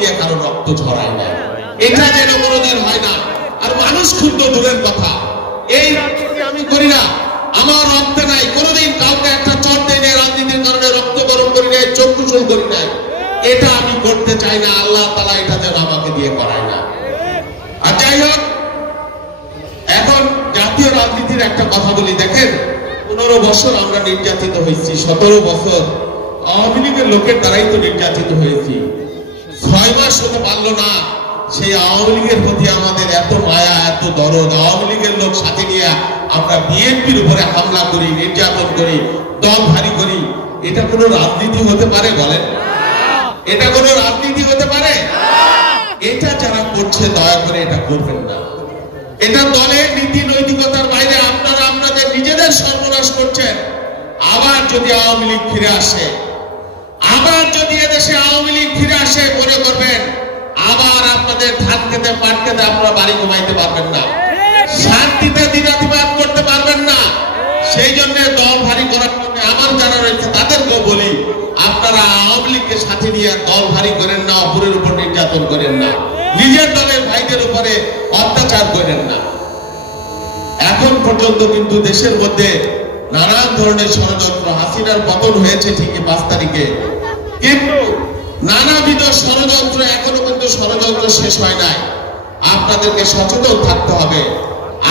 দিয়ে কারো রক্ত ঝরায় না, এটা যেন কোনোদিন হয় না। আর মানুষ ক্ষুদ্র দূরের কথা, এই রাজনীতি আমি করি না, আমার রক্তে নাই, কোনোদিন কাউকে একটা চট দেয় না, রাজনীতির কারণে রক্ত গরম করি নাই, চক্ষু চুল করি নাই, এটা আমি করতে চাই না। আল্লাহ তাআলা এটা যেন আমাকে দিয়ে করায় না। আর যাই হোক, এখন জাতীয় রাজনীতির একটা কথা বলি। দেখেন, 15 বছর আমরা নির্যাতিত হয়েছি, 17 বছর আওয়ামী লীগের লোকের দ্বারাই তো নির্যাতিত হয়েছি। 6 মাস হতে পারলো না সেই আওয়ামী লীগের প্রতি আমাদের এত মায়া, এত দরদ। আওয়ামী লীগের লোক সাথে নিয়ে আমরা বিএনপির উপরে হামলা করি, নির্যাতন করি, দল ভারী করি। এটা কোনো রাজনীতি হতে পারে বলেন? এটা কোনো রাজনীতি হতে পারে? এটা যারা করছে দয়া করে এটা করবেন না। এটা দলের নীতি নৈতিকতার বাইরে। আপনারা আপনাদের নিজেদের সর্বনাশ করছেন। আবার যদি আওয়ামী লীগ ফিরে আসে, আবার যদি এদেশে আওয়ামী লীগ ফিরে আসে, মনে করবেন আবার আপনাদের ধান খেতে পাট খেতে আপনারা বাড়ি ঘুমাইতে পারবেন না, শান্তিতে দিনাতিপাত করতে পারবেন না। সেই জন্য দল ভারী করার জন্য আমার জানা রয়েছে, তাদেরকেও বলি, আপনারা আওয়ামী লীগকে সাথে নিয়ে দল ভারী করেন না, অপরের উপর নির্যাতন করেন না, নিজের দলের ভাইদের উপরে অত্যাচার করেন না। এখন পর্যন্ত কিন্তু দেশের মধ্যে নানান ধরনের ষড়যন্ত্র, হাসিনার পতন হয়েছে ঠিকই 5 তারিখে, কিন্তু নানাবিধ ষড়যন্ত্র, এখনো কিন্তু ষড়যন্ত্র শেষ হয় নাই। আপনাদেরকে সচেতন থাকতে হবে।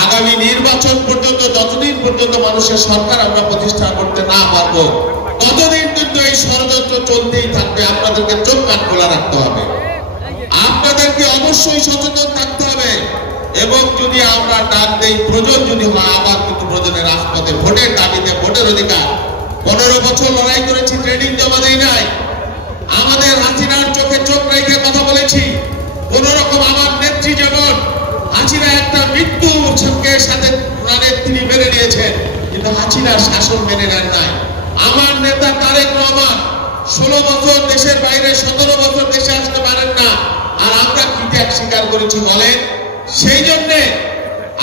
আগামী নির্বাচন পর্যন্ত, যতদিন পর্যন্ত মানুষের সরকার আমরা প্রতিষ্ঠা করতে না পারবো, ততদিন কিন্তু এই ষড়যন্ত্র চলতেই থাকবে। আপনাদেরকে চোখ কান খোলা রাখতে হবে, আপনাদেরকে অবশ্যই সচেতন থাকতে হবে। এবং যদি আমরা ডাক দেই, প্রয়োজন যদি হয়, আবার কিন্তু প্রয়োজনে রাজপথে ভোটের দাবিতে, ভোটের অধিকার। 15 বছর লড়াই করেছি, ট্রেনিং জমা দেই নাই। আমাদের হাসিনার চোখে চোখ রেখে কথা বলেছি। কোন রকম আমার নেত্রী, যেমন হাসিনা একটা মৃত্যুকে সাথে তিনি মেনে নিয়েছেন, কিন্তু হাসিনার শাসন মেনে নেন নাই। আমার নেতা তারেক রহমান 16 বছর দেশের বাইরে, 17 বছর দেশে আসতে পারেন না। আর আমরা কি ত্যাগ স্বীকার করেছি বলেন? সেই জন্য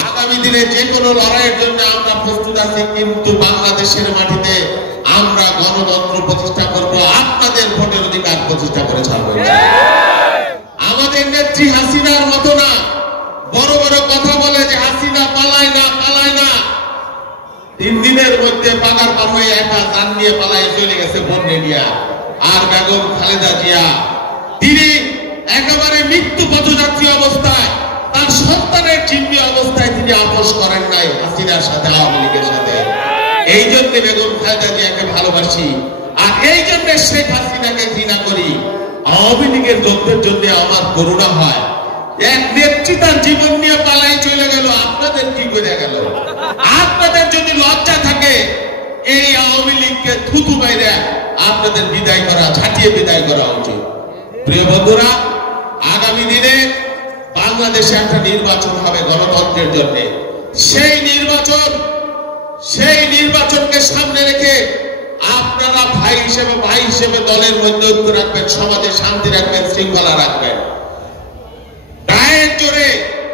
আগামী দিনে যে কোনো লড়াইয়ের জন্য আমরা প্রস্তুত আছি, কিন্তু বাংলাদেশের মাটিতে আমরা গণতন্ত্র প্রতিষ্ঠা করব, আপনাদের ভোটের অধিকার প্রতিষ্ঠা করে ছাড়ব। আমাদের নেত্রী হাসিনার মতো না, বড় বড় কথা বলে যে হাসিনা পালায় না, পালায় না। 3 দিনের মধ্যে পাগার পার হয়ে একা জান নিয়ে পালায় চলে গেছে বন্যে নিয়ে। আর বেগম খালেদা জিয়া, তিনি একেবারে মৃত্যু পথযাত্রী অবস্থায়, তার সন্তানের জিম্মি অবস্থায় তিনি আপোষ করেন নাই হাসিনার সাথে, আওয়ামী লীগের সাথে। এই জন্য বেগম খালেদা জিয়াকে ভালোবাসি, আর এই জন্য শেখ হাসিনাকে ঘৃণা করি। আওয়ামী লীগের লোকদের জন্য আমার করুণা হয়। এক নেত্রী তার জীবন নিয়ে পালাই চলে গেল, আপনাদের কি করে গেল? আপনাদের যদি লজ্জা থাকে, এই আওয়ামী লীগকে থুতু বাইরে আপনাদের বিদায় করা, ঝাঁটিয়ে বিদায় করা উচিত। প্রিয় বন্ধুরা, আগামী দিনে বাংলাদেশে একটা নির্বাচন হবে গণতন্ত্রের জন্য। সেই নির্বাচনকে সামনে রেখে আপনারা ভাই হিসেবে দলের মধ্যে ঐক্য রাখবেন, সমাজে শান্তি রাখবেন, শৃঙ্খলা রাখবেন। গায়ের জোরে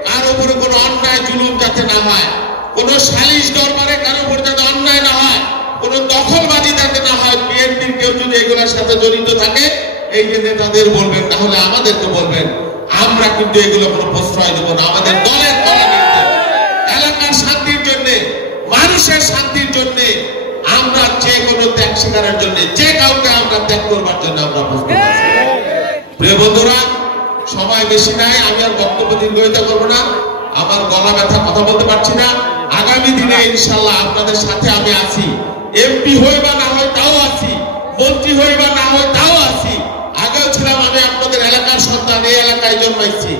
কারো উপরে কোনো অন্যায় জুলুম যাতে না হয়, কোনো সালিশ দরবারে কারো উপর যাতে অন্যায় না হয়, কোনো দখলবাজি যাতে না হয়। বিএনপির কেউ যদি এগুলোর সাথে জড়িত থাকে, এই যে নেতাদের বলবেন, তাহলে আমাদেরকে বলবেন। আমরা কিন্তু এগুলো কোনো প্রশ্রয় দেব না। আমাদের দলের এলাকার শান্তির জন্য, মানুষের শান্তির জন্য আমরা যে কোনো ত্যাগ স্বীকারের জন্য, যে কাউকে আমরা ত্যাগ করবার জন্য আমরা প্রস্তুত আছি। প্রিয় বন্ধুরা, সময় বেশি নাই, আমি আর বক্তব্য দীর্ঘায়িত করবো না। আমার গলা ব্যথা, কথা বলতে পারছি না। আগামী দিনে ইনশাল্লাহ আপনাদের সাথে আমি আছি। এমপি হই বা না হয় তাও আছি, মন্ত্রী হই বা না হয় তাও আছি। আগেও ছিলাম, আমি আপনাদের এলাকার সন্তান, এই এলাকায় জন্মাইছি।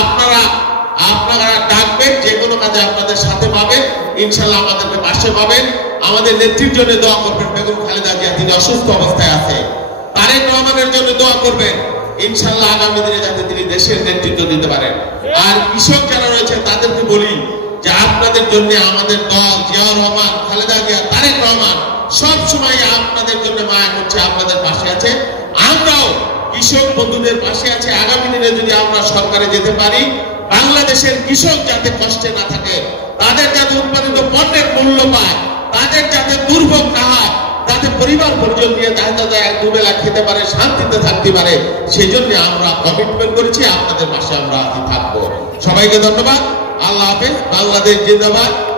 আপনারা ডাকবেন, যে কোনো কাজে আপনাদের সাথে পাবেন, ইনশাল্লাহ আমাদেরকে পাশে পাবেন। আমাদের নেত্রীর জন্য দোয়া করবেন। বেগম খালেদা জিয়া, তিনি অসুস্থ অবস্থায় আছে। তারেক রহমানের জন্য দোয়া করবেন, ইনশাল্লাহ আগামী দিনে যাতে তিনি দেশের নেতৃত্ব দিতে পারেন। আর কৃষক যারা রয়েছে তাদেরকে বলি যে আপনাদের জন্য আমাদের দল, জিয়াউর রহমান, খালেদা জিয়া, তারেক রহমান সব সময় আপনাদের জন্য মায়া করছে, আপনাদের পাশে আছে। আমরাও কৃষক বন্ধুদের পাশে আছে। আগামী দিনে যদি আমরা সরকারে যেতে পারি, বাংলাদেশের কৃষক যাতে কষ্টে না থাকে, তাদের যাতে উৎপাদিত পণ্যের মূল্য পায়, তাদের যাতে দুর্ভোগ না হয়, যাতে পরিবার পরিজন নিয়ে দেখা যায় দুবেলা খেতে পারে, শান্তিতে থাকতে পারে, সেই জন্য আমরা কমিটমেন্ট করেছি আপনাদের পাশে আমরা থাকবো। সবাইকে ধন্যবাদ। আল্লাহ হাফেজ। বাংলাদেশ জিন্দাবাদ।